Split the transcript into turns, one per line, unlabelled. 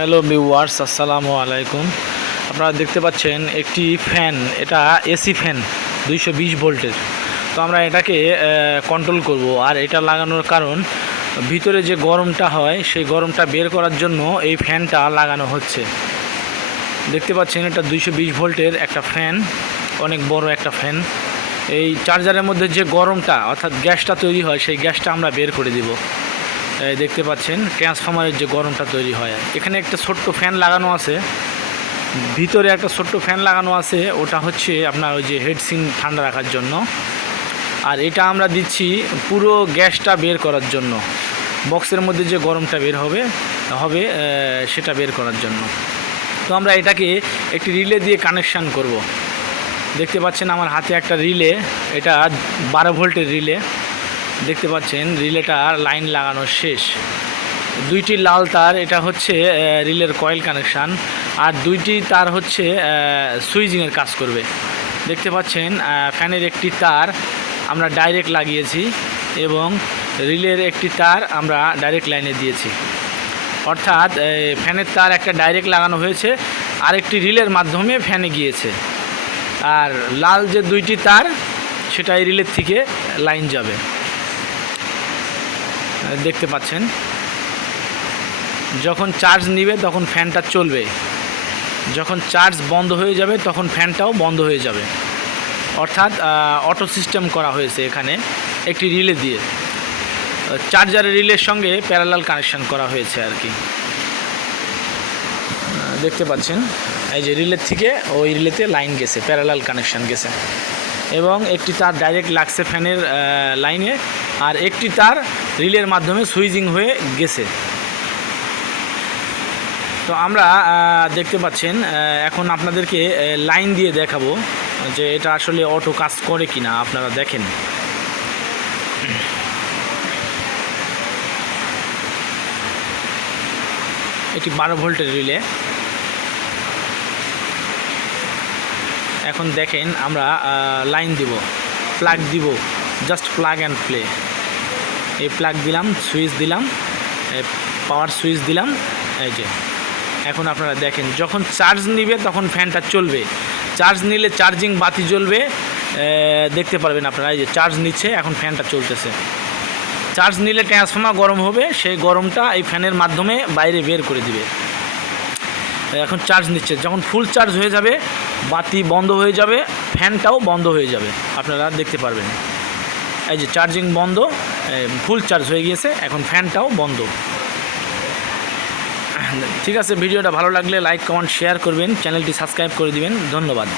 Hello viewers, আসসালামু আলাইকুম। আপনারা দেখতে পাচ্ছেন একটি ফ্যান, এটা এসি ফ্যান, দুইশো বিশ ভোল্টের। তো আমরা এটাকে কন্ট্রোল করব। আর এটা লাগানোর কারণ, ভিতরে যে গরমটা হয়, সেই গরমটা বের করার জন্য এই ফ্যানটা লাগানো হচ্ছে। দেখতে পাচ্ছেন, এটা দুইশো বিশ ভোল্টের একটা ফ্যান, অনেক বড় একটা ফ্যান। এই চার্জারের মধ্যে যে গরমটা, অর্থাৎ গ্যাসটা তৈরি হয়, সেই গ্যাসটা আমরা বের করে দিব। দেখতে পাচ্ছেন ট্রান্সফরমারের যে গরমটা তৈরি হয়। এখানে একটা ছোট্ট ফ্যান লাগানো আছে। ভিতরে একটা ছোট্ট ফ্যান লাগানো আছে। ওটা হচ্ছে আপনার ওই যে হেডসিন ঠান্ডা রাখার জন্য। আর এটা আমরা দিচ্ছি পুরো গ্যাসটা বের করার জন্য। বক্সের মধ্যে যে গরমটা বের হবে হবে সেটা বের করার জন্য। তো আমরা এটাকে একটি রিলে দিয়ে কানেকশান করব। দেখতে পাচ্ছেন আমার হাতে একটা রিলে, এটা বারো ভোল্টের রিলে। দেখতে পাচ্ছেন রিলেটার লাইন লাগানো শেষ। দুইটি লাল তার, এটা হচ্ছে রিলের কয়েল কানেকশান, আর দুইটি তার হচ্ছে সুইজিংয়ের কাজ করবে। দেখতে পাচ্ছেন ফ্যানের একটি তার আমরা ডাইরেক্ট লাগিয়েছি এবং রিলের একটি তার আমরা ডাইরেক্ট লাইনে দিয়েছি। অর্থাৎ ফ্যানের তার একটা ডাইরেক্ট লাগানো হয়েছে, আরেকটি রিলের মাধ্যমে ফ্যানে গিয়েছে। আর লাল যে দুইটি তার সেটা এই রিলের থেকে লাইন যাবে। দেখতে পাচ্ছেন। যখন চার্জ নিবে, তখন ফ্যানটা চলবে। যখন চার্জ বন্ধ হয়ে যাবে, তখন ফ্যানটাও বন্ধ হয়ে যাবে। অর্থাৎ অটো সিস্টেম করা হয়েছে এখানে একটি রিলে দিয়ে। চার্জারের রিলের সঙ্গে প্যারালাল কানেকশন করা হয়েছে আর কি। দেখতে পাচ্ছেন, এই যে রিলের থেকে ওই রিলেতে লাইন গেছে প্যারালাল কানেকশন গেছে। এবং একটি তার ডাইরেক্ট লাগছে ফ্যানের লাইনে আর একটি তার রিলের মাধ্যমে সুইজিং হয়ে গেছে। তো আমরা দেখতে পাচ্ছেন এখন আপনাদেরকে লাইন দিয়ে দেখাবো যে এটা আসলে অটো কাজ করে কিনা, আপনারা দেখেন। এটি বারো ভোল্টের রিলে। এখন দেখেন, আমরা লাইন দিব, প্লাগ দিব, জাস্ট প্লাগ অ্যান্ড প্লে। এই প্লাগ দিলাম সুইচ দিলাম পাওয়ার সুইচ দিলাম, এই যে। এখন আপনারা দেখেন, যখন চার্জ নিবে তখন ফ্যানটা চলবে। চার্জ নিলে চার্জিং বাতি জ্বলবে দেখতে পারবেন আপনারা, এই যে চার্জ নিচ্ছে, এখন ফ্যানটা চলতেছে। চার্জ নিলে ট্রান্সফর্মার গরম হবে, সেই গরমটা এই ফ্যানের মাধ্যমে বাইরে বের করে দিবে। এখন চার্জ নিচ্ছে, যখন ফুল চার্জ হয়ে যাবে, বাতি বন্ধ হয়ে যাবে ফ্যানটাও বন্ধ হয়ে যাবে, আপনারা দেখতে পারবেন। এই যে চার্জিং বন্ধ ফুল চার্জ হয়ে গিয়েছে, এখন ফ্যানটাও বন্ধ। ঠিক আছে, ভিডিওটা ভালো লাগলে লাইক কমেন্ট শেয়ার করবেন চ্যানেলটি সাবস্ক্রাইব করে দিবেন, ধন্যবাদ।